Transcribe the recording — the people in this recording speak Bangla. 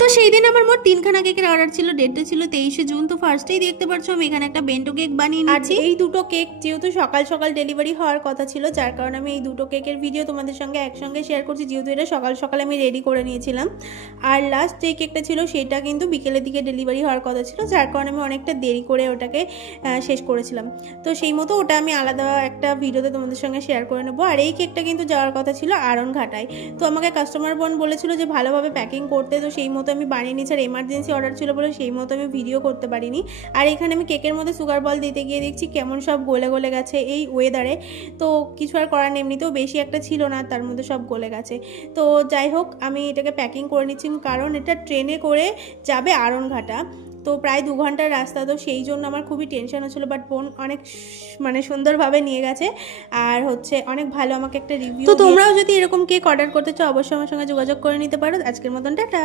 তো সেই দিন আমার মোট 3খানা কেকের অর্ডার ছিল, ডেটটা ছিল 23শে জুন। তো ফার্স্টেই দেখতে পাচ্ছ আমি এখানে একটা বেন্টো কেক বানিয়ে নিয়েছি। এই দুটো কেক যেহেতু সকাল সকাল ডেলিভারি হওয়ার কথা ছিল, যার কারণে আমি এই দুটো কেকের ভিডিও তোমাদের সঙ্গে একসঙ্গে শেয়ার করছি, যেহেতু এটা সকাল সকাল আমি রেডি করে নিয়েছিলাম। আর লাস্ট যে কেকটা ছিল সেটা কিন্তু বিকেলের দিকে ডেলিভারি হওয়ার কথা ছিল, যার কারণে আমি অনেকটা দেরি করে ওটাকে শেষ করেছিলাম। তো সেই মতো ওটা আমি আলাদা একটা ভিডিওতে তোমাদের সঙ্গে শেয়ার করে নেবো। আর এই কেকটা কিন্তু যাওয়ার কথা ছিল আড়ংঘাটায়। তো আমাকে কাস্টমার বোন বলেছিল যে ভালোভাবে প্যাকিং করতে, তো সেই মতো আমি বানিয়ে নিয়েছি। আর এমার্জেন্সি অর্ডার ছিল বলে সেই মতো আমি ভিডিও করতে পারিনি। আর এখানে আমি কেকের মধ্যে সুগার বল দিতে গিয়ে দেখছি কেমন সব গলে গলে গেছে এই ওয়েদারে। তো কিছু আর করার নেই, এমনিতেও বেশি একটা ছিল না, তার মধ্যে সব গলে গেছে। তো যাই হোক, আমি এটাকে প্যাকিং করে নিচ্ছি, কারণ এটা ট্রেনে করে যাবে আড়ংঘাটা। তো প্রায় 2 ঘন্টার রাস্তা, তো সেই জন্য আমার খুবই টেনশন হচ্ছিলো। বাট বোন অনেক সুন্দরভাবে নিয়ে গেছে, আর অনেক ভালো আমাকে একটা রিভিউ। তো তোমরাও যদি এরকম কেক অর্ডার করতে চাও অবশ্যই আমার সঙ্গে যোগাযোগ করে নিতে পারো। আজকের মতন টাটা।